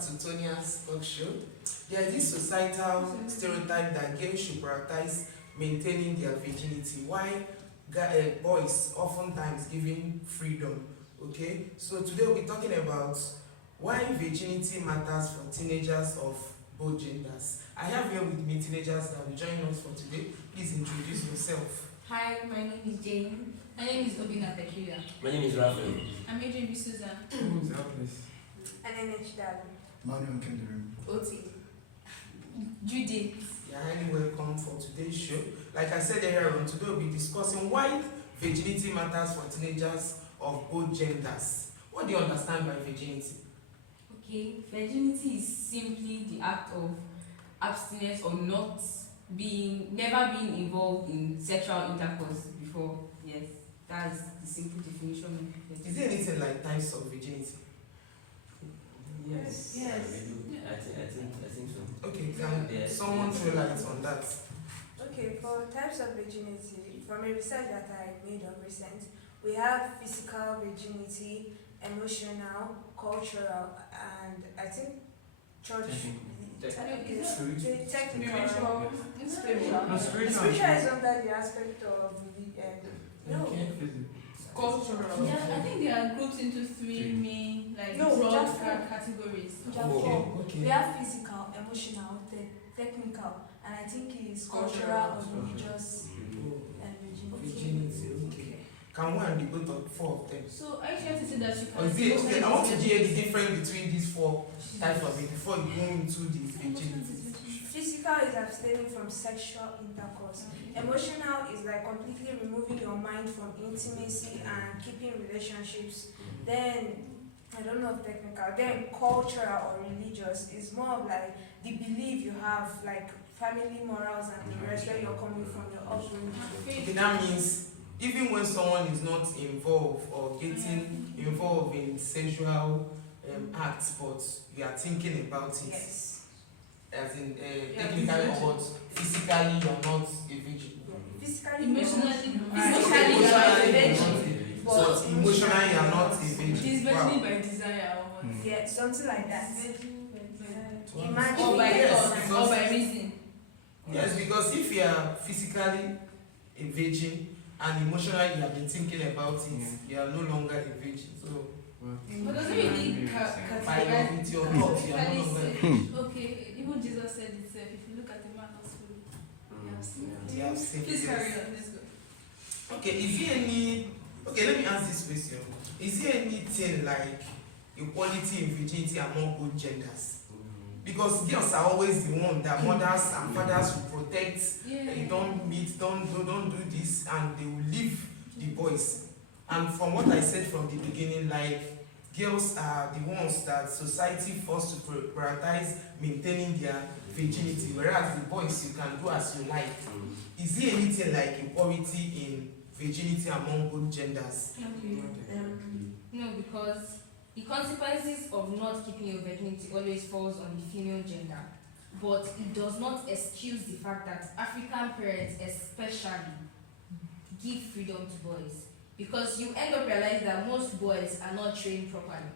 back to Tonia's talk show. There is this societal stereotype that girls should prioritize maintaining their virginity, while boys oftentimes giving freedom. Okay, so today we'll be talking about why virginity matters for teenagers of both genders. I have here with me teenagers that will join us for today. Please introduce yourself. Hi, my name is Jane. My name is Obina Peculiar. My name is Raphael. I'm Adrian Susan. Who's helpless? And then it's Dad. Manuel Kendrick. Oti. Judith. You're highly welcome for today's show. Like I said earlier on, today we'll be discussing why virginity matters for teenagers of both genders. What do you understand by virginity? Okay, virginity is simply the act of abstinence or never being involved in sexual intercourse before. Yes, that's the simple definition of virginity. Is there anything like types of virginity? Yes. Yes. We do. Yeah. I think so. Okay, can Yes. someone throw light on that? Okay, for types of virginity, from a research that I made of recent, we have physical virginity, emotional, cultural, and I think church. Technical. Technical. Spiritual. No, spiritual. Spiritual is under the aspect of no. Okay. Cultural. Yeah, I think they are grouped into three main, No, broad just four. categories. Okay. We have physical, emotional, technical, and I think it's cultural or religious and virginity. Okay. Can one be both of four of them? So are you trying to say that you Or can? is it, okay, I want to hear the difference between these four types of it before you go into the virginity. Physical is abstaining from sexual intercourse. Emotional is like completely removing your mind from intimacy and keeping relationships. Then, I don't know if technical. Then cultural or religious is more of like the belief you have, like family morals and the rest, where you're coming from, your upbringing. Okay, that means even when someone is not involved or getting involved in sexual acts, but you are thinking about it, Yes. as in technically or what, physically you're not a virgin. Physically, Emotionally, Physically, Emotionally, you are a you're virgin. not a virgin. But So emotionally you're not a it is virgin. virginity by desire or what? Yeah, something like that. Wow. Imagine Or by Yes, thought, because- or by reason. Yes, because if you are physically a virgin and emotionally you have been thinking about it, you are no longer a virgin. So But doesn't really by your, with your thoughts, you are no longer a virgin. Okay, even Jesus said itself, if you look at the man of food, you have seen it. You have seen Please it. carry on, let's go. Okay, is there any, okay, let me ask this question. Is there anything like equality in virginity among both genders? Because girls are always the one that mothers and fathers will protect. They don't meet, don't do this, and they will leave the boys. And from what I said from the beginning, like girls are the ones that society forced to prioritize maintaining their virginity, whereas the boys you can do as you like. Is there anything like equality in virginity among both genders? No, because the consequences of not keeping your virginity always falls on the female gender. But it does not excuse the fact that African parents especially give freedom to boys. Because you end up realizing that most boys are not trained properly.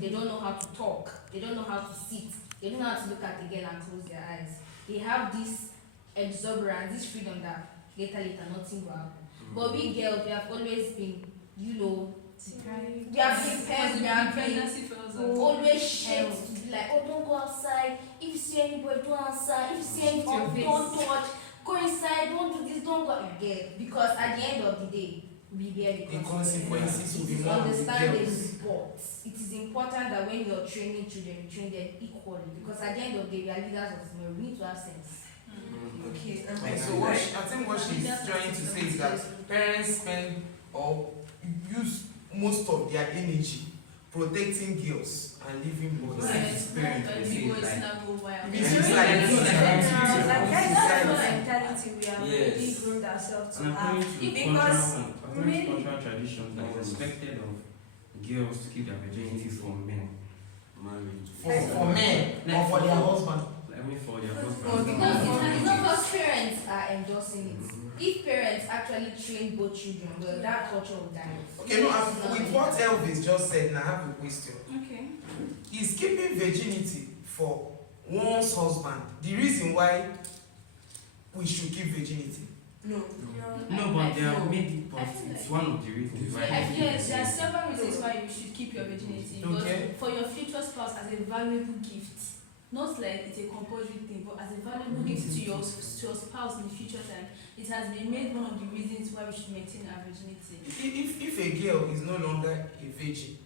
They don't know how to talk. They don't know how to sit. They don't know how to look at the girl and close their eyes. They have this exuberance, this freedom that later nothing will happen. But we girls, we have always been, we have been parents, we have been Pregnancy fellows are always shaped to be like, oh, don't go outside. If you see anybody, don't outside. If you see anybody, don't touch. Go inside, don't do this, don't go again. Because at the end of the day, we bear the consequences will be It is more on the understandable, girls. but it is important that when you're training children, you train them equally. Because at the end of the day, we are leaders of tomorrow. We need to have sense. Okay. Okay, so I think what she's trying to say is that parents spend or use most of their energy protecting girls and leaving boys. Right. Parents, But they the say boys like- now go wild. It's just like That's it's the mentality we have Yes. really groomed ourselves to And have. according to Because cultural traditions, it is expected of girls to keep their virginity from men. for men or for their husband. I mean, for their Because husbands. it's not because parents are endorsing it. If parents actually train both children, well, that culture will die. Okay, no, with what Elvis just said, now I have a question. Okay. Is is keeping virginity for one's husband the reason why we should keep virginity? No. No, but they have feel- made it, but I feel it's like- one of the reasons why. Yes, there are several reasons why you should keep your virginity. Okay. But for your future spouse as a valuable gift, not like it's a compulsory thing, but as a valuable gift to your spouse in the future time, it has been made one of the reasons why we should maintain our virginity. If a girl is no longer a virgin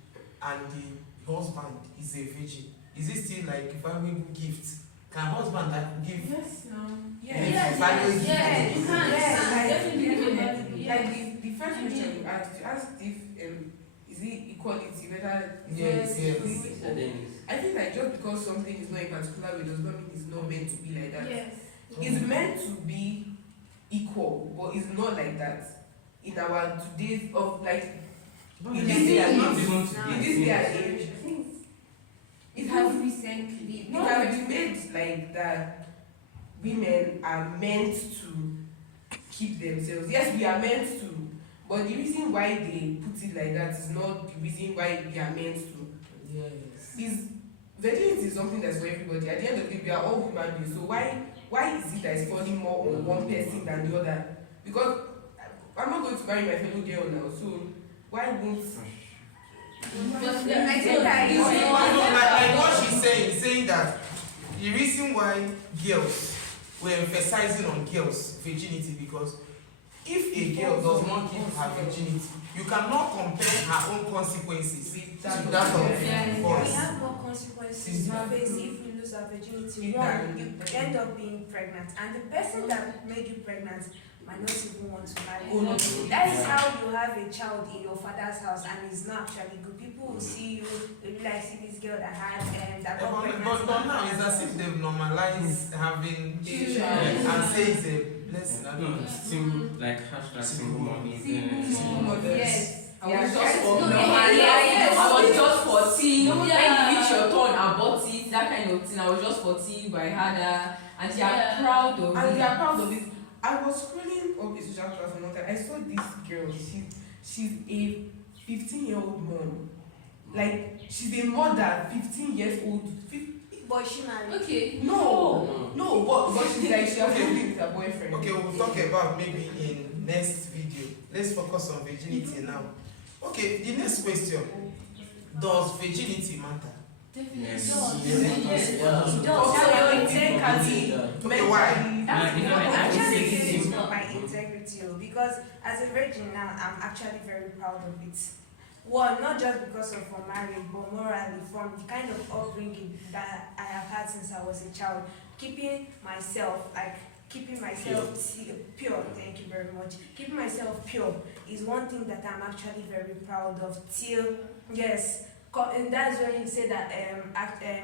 and the husband is a virgin, is it still like valuable gift? Can husband like give? Yes, Yes, valuable yes, you can. Yes, Definitely like, give a valuable, like yes. the first question you asked if is it equality, whether Yes, yes. So then I think like just because something is not a particular way does not mean it's not meant to be like that. Yes. It's meant to be equal, but it's not like that. In our today's of like But in it's this day and not age, even to in be this day and seen. age, It it has has recently. it has been made like that women are meant to keep themselves. Yes, we are meant to, but the reason why they put it like that is not the reason why we are meant to. Yes. Is virginity is something that's for everybody. At the end of the day, we are all human beings. So why is it that it's falling more on one person than the other? Because I'm not going to marry my fellow girl now. So why won't I think that No, is like what she's saying that the reason why girls were emphasizing on girls' virginity because if a girl does not keep her virginity, you cannot compare her own consequences to that of we boys. have more consequences to face if we lose our virginity. One, you end up being pregnant, and the person that made you pregnant might not even want to marry you. That is how you have a child in your father's house, and it's not actually good. People will see you, they will like, see this girl that had that got pregnant. But now it's as if they've normalized having Children. and say it's a blessing. I don't No, know. it's single, like hashtag single mommy. single mothers? Yes. I Yeah, was just yes. for No, normalizing. I was just 14. No, When yeah. you reach your turn, abort it, that kind of thing. I was just 14, but I had her, and they are Yeah. proud of And it. they are proud of it. I was scrolling up a social platform one time. I saw this girl. She's a 15-year-old mom. Like she's a mother, 15 years old. But she married. Okay. No, but she's like she has been with her boyfriend. Okay, we'll talk about maybe in next video. Let's focus on virginity now. Okay, the next question. Does virginity matter? Definitely. Yes. Yes. Okay, why? That's Yeah, what I actually think it is it's- for my integrity, because as a virgin now, I'm actually very proud of it. Well, not just because of my marriage, but morally from the kind of upbringing that I have had since I was a child, keeping myself pure. Thank you very much. Keeping myself pure is one thing that I'm actually very proud of. And that's when you say that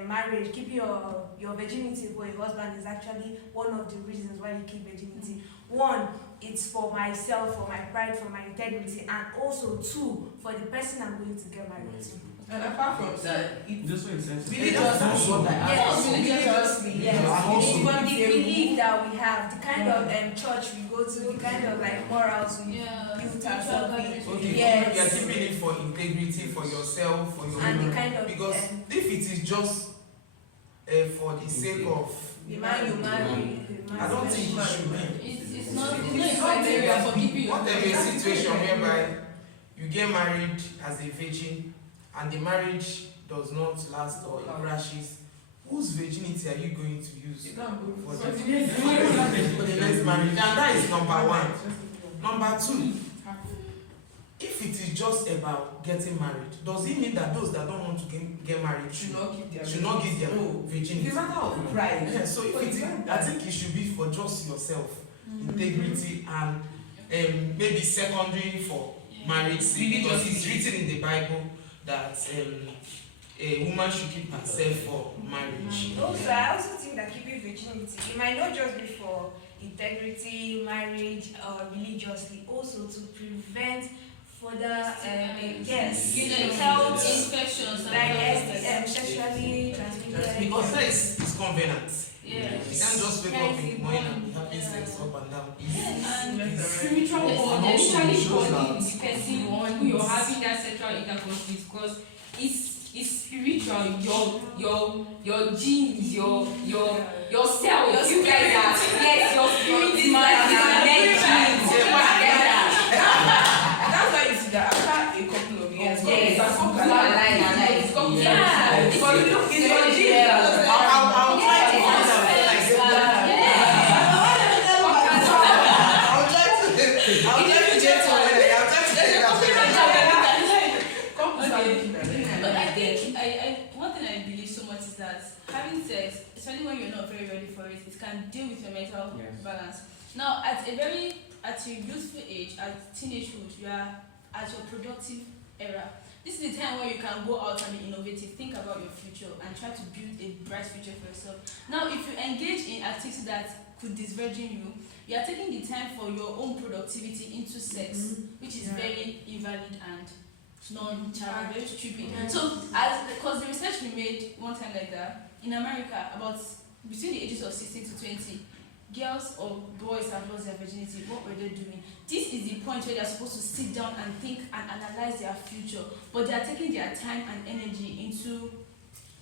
marriage, keeping your virginity for a husband is actually one of the reasons why you keep virginity. One, it's for myself, for my pride, for my integrity, and also two, for the person I'm going to get married to. And apart from that, it Just so insensitive. religiously, Yes, religiously, yes. And It's also- from the belief that we have, the kind of church we go to, the kind of like morals we Yeah. build ourselves with. Okay, Yes. you are keeping it for integrity, for yourself, for your And the kind of because if it is just for the sake of, the man you marry, the man I don't you think it marry. should be. It's not It's it's not not maybe for keeping your What if a situation whereby you get married as a virgin and the marriage does not last or it crashes? Whose virginity are you going to use for the next marriage? And that is number one. Number two, if it is just about getting married, does it mean that those that don't want to get married should not keep their should not give their No. It's virginity? a matter of pride. Yeah, so if it is, I think it should be for just yourself, integrity, and maybe secondary for marriage, because it's written in the Bible that a woman should keep herself for marriage. Also, I also think that keeping virginity, it might not just be for integrity, marriage, or religiously, also to prevent further health infections and like sexually transmitted. Because sex is covenant. Yeah. You can't just wake up in the morning and be having sex up and down. And Spiritual Yes, bond, and actually also bonding with the person who you're having that sexual intercourse with, because it's spiritual, your genes, your self. You guys are yes, your spirit is like That's why you see that after a couple of years, yes, that's you are alive. yeah, because it's your genes. I'll try to find out. But I think one thing I believe so much is that having sex, especially when you're not very ready for it, it can deal with your mental balance. Now, at a youthful age, at teenagehood, you are at your productive era. This is the time where you can go out and be innovative, think about your future, and try to build a bright future for yourself. Now, if you engage in activity that could disvirgin you are taking the time for your own productivity into sex, which is very invalid and non-child, very stupid. So, because the research we made one time like that, in America, about between the ages of 16 to 20, girls or boys have lost their virginity. What were they doing? This is the point where they're supposed to sit down and think and analyze their future, but they are taking their time and energy into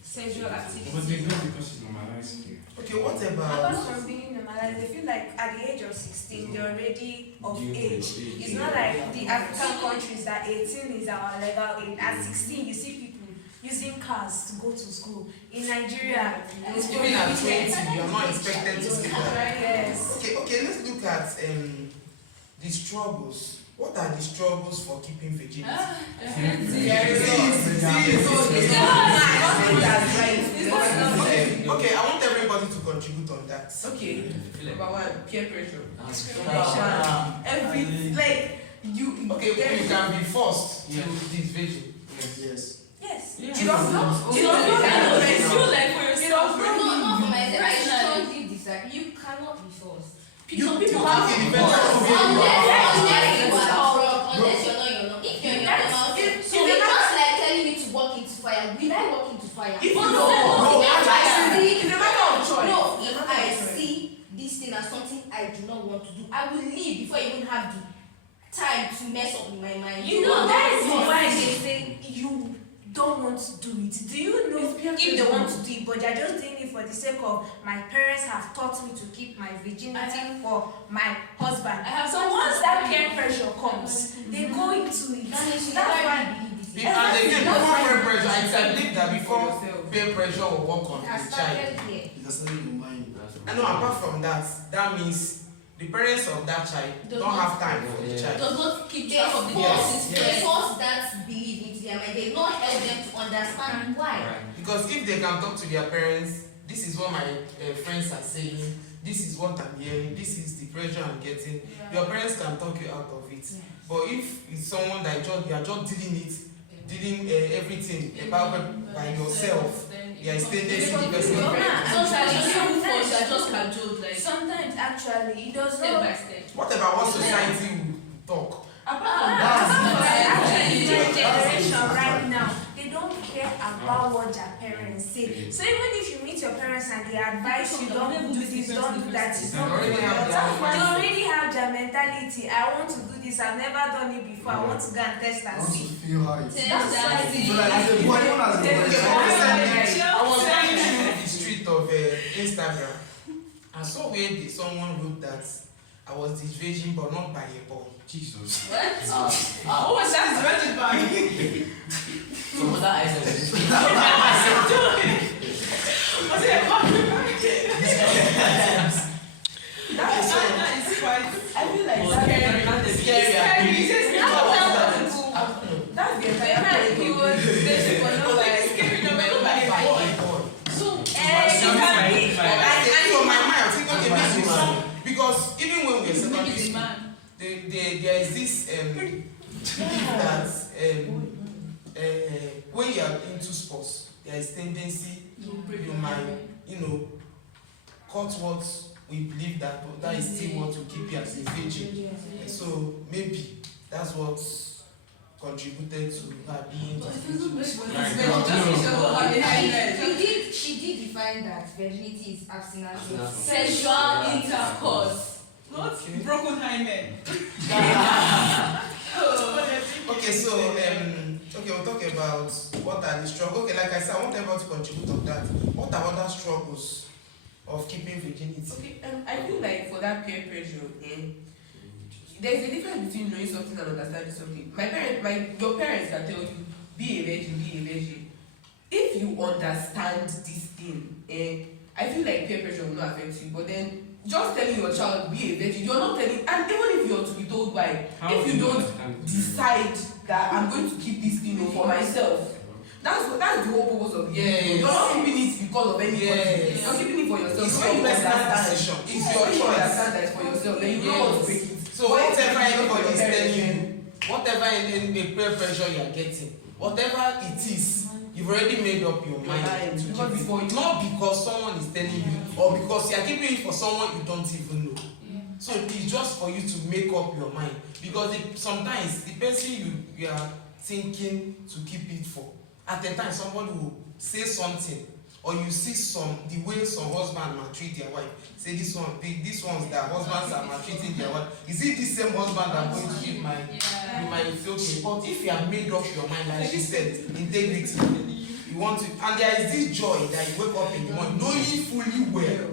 sexual activity. But they know because it's normalized here. Okay, what about? Apart from being normalized, they feel like at the age of 16, they're already of age. It's not like the African countries that 18 is our legal age. At 16, you see people using cars to go to school. In Nigeria, it's Even at 20, you are not expected to see that. Yes. Okay, let's look at the struggles. What are the struggles for keeping virginity? Okay, I want everybody to contribute on that. Okay, number one, peer pressure. Ah. Every like you. Okay, you can be forced to this virgin. Yes. Yes. You don't know. You don't know. You like for You yourself. don't know. Not for myself. I strongly disagree. You cannot be forced. People Okay, have the virgin will be Unless you're not. If you're not, so it's just like telling me to walk into fire. Will I walk into fire? If you No, know, if it's a matter of choice. No, It's a if matter I of choice. see this thing as something I do not want to do, I will leave before I even have the time to mess up in my mind. You know, that is why they say you don't want to do it. Do you know It's peer if they pressure. want to do it, but they're just doing it for the sake of my parents have taught me to keep my virginity for my husband. So once that peer pressure comes, they go into it. That's why. And again, before peer pressure, I believe that before peer pressure will work on It has the child. started here. It doesn't even mind. And no, apart from that, that means the parents of that child don't have time for the child. Does not keep They track of the force, Yes. they force that belief into their mind. They not help them to understand why. Right. Because if they can talk to their parents, this is what my friends are saying, this is what I'm hearing, this is the pressure I'm getting, your parents can talk you out of it. But if it's someone that you are just dealing everything about by yourself, you are staying there, see the person. Sometimes you are just cajoled, like Sometimes actually it does step not. by step. What about what society will talk? Apart from that, Actually, the generation right now, they don't care about what their parents say. So even if you meet your parents and they advise you don't do this, don't do that, it's They not already good. have They their already have their mentality. I want to do this. I've never done it before. I want to go and test and see. feel how it That's why So like as a boy, even as a boy, I was going through the street of Instagram. I saw where someone wrote that I was disvirgin but not by a boy. Jesus. oh, that's virgin by. Some other eyes That is quite. I feel like That's scary. that's the entire He was dating for no So, it can be. so my mind, I think okay, maybe some, because even when we're Maybe secondary the school, man. there is this belief that when you are into sports, there is tendency you might, cut what we believe that is still what will keep you as a virgin. So maybe that's what contributed to her being She did define that virginity is abstinence of Sexual intercourse. not broken hymen. Okay, so Okay, we'll talk about what are the struggles. Okay, like I said, I want everyone to contribute on that. What are other struggles of keeping virginity? Okay, I feel like for that peer pressure, there's a difference between knowing something and understanding something. Your parents can tell you, be a virgin, be a virgin. If you understand this thing, I feel like peer pressure will not affect you. But then, just telling your child, be a virgin, you're not telling, and even if you're to be told why, if you don't decide that I'm going to keep this thing for myself, that's the whole purpose of it. You're not keeping it because of anybody. You're keeping it for yourself. It's When your you personal understand, decision. it's your choice. You understand that it's for yourself, then you don't want to break it. So whatever anybody is telling you, whatever in the peer pressure you are getting, whatever it is, you've already made up your mind to because keep it's for it. you. Not because someone is telling you, or because you are keeping it for someone you don't even know. So it's just for you to make up your mind. Because sometimes the person you are thinking to keep it for, at the time somebody will say something, or you see the way some husband maltreat their wife. Say these ones that husbands are maltreating their wife. Is it the same husband that I'm going to give my? You might say okay, but if you have made up your mind, like she said, integrity. You want to, and there is this joy that you wake up in the morning knowing fully well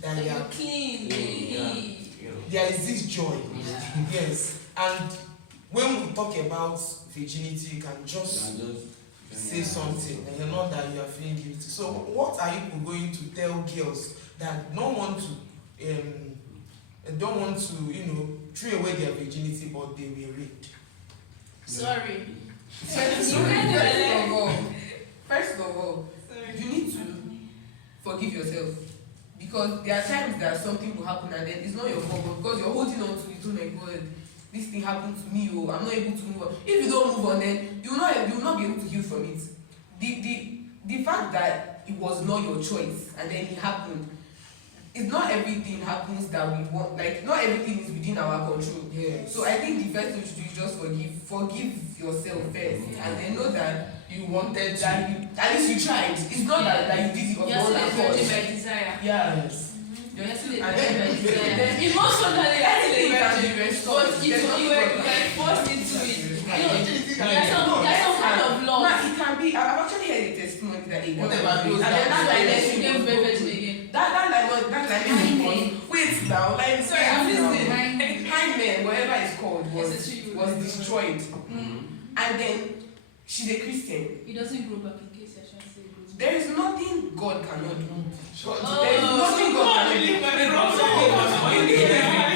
that you are clean. there is this joy. Yes, and when we talk about virginity, you can just say something, and you're not that you are feeling guilty. So, what are you going to tell girls that don't want to, throw away their virginity, but they were raped? Sorry. First of all, you need to forgive yourself, because there are times that something will happen and then it's not your fault, but because you're holding on to it. Oh my God, this thing happened to me, I'm not able to move on. If you don't move on, then you will not be able to heal from it. The fact that it was not your choice and then it happened, it's not everything happens that we want. Like, not everything is within our control. So I think the first thing you should do is just forgive yourself first, and then know that you wanted that at least you tried. It's not that you did it on your own accord. By desire. Yes. Emotionally, I think it can be restored. you were forced into it. There's some kind of love. It can be. I've actually heard a testimony that it Whatever goes and then That's you get virgin again. Wait now, like Sorry, I'm listening. Hymen, whatever it's called, was destroyed. And then she's a Christian. It doesn't grow back in case I shall say it grows back. There is nothing God cannot do. Oh, There is nothing God cannot do.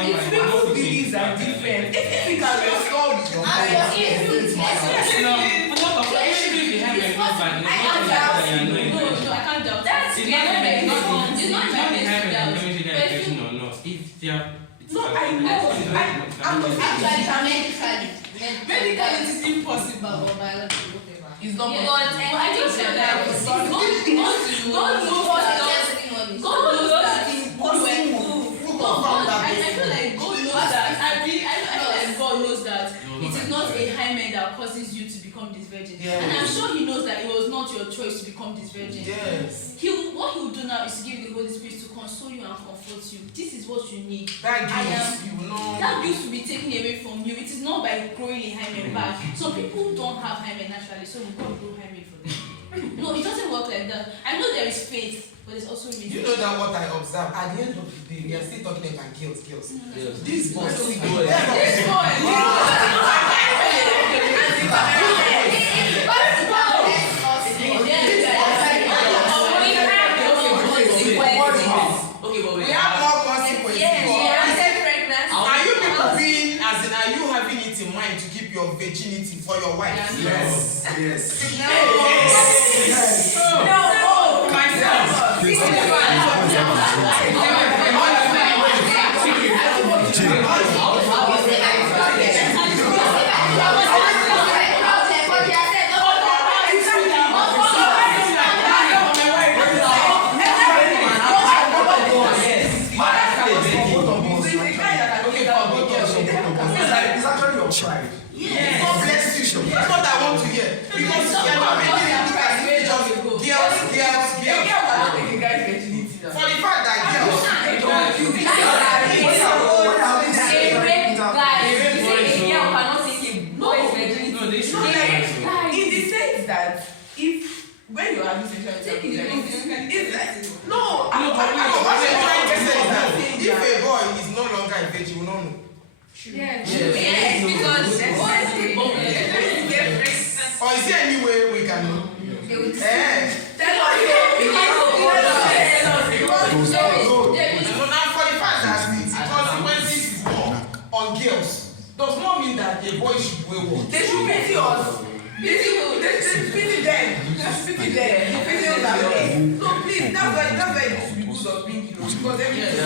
If people's beliefs are different, if we can restore your Medically, it is impossible. Or biology, whatever. It's not Yeah, possible. but I just feel like God knows that I feel like God knows that. I feel like God knows that it is not a hymen that causes you to become this virgin. And I'm sure He knows that it was not your choice to become this virgin. What He will do now is to give you the Holy Spirit to console you and comfort you. This is what you need. That guilt will be taken away from you. It is not by growing a hymen back. Some people don't have hymen naturally, so we can't grow hymen for them. No, it doesn't work like that. I know there is faith, but there's also reason. You know that what I observe at the end of the day, we are still talking about girls. This boy. We have more consequences. Are you having it in mind to keep your virginity for your wife? Yes. Child. God bless you. That's what I want to hear. Because you are not making it look as if Yes. Yes, because Or is there any way we can know? tell us. And for the fact that the consequences is more on girls does not mean that a boy should wear what? They should pity us. They should pity them. Just pity them. Pity us as well. So please, that's why it should be good of being heroes. Because everything.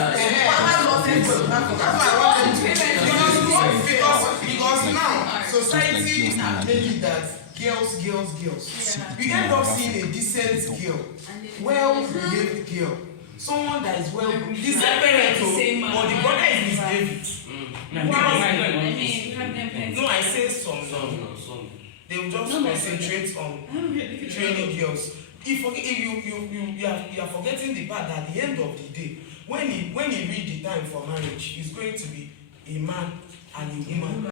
Because now society has made it that girls. We end up seeing a decent girl, well-behaved girl, someone that is well. The same parent, but the brother is misbehaving. No, I said some. They will just concentrate on training girls. If you are forgetting the part that at the end of the day, when he reach the time for marriage, he's going to be a man and a woman.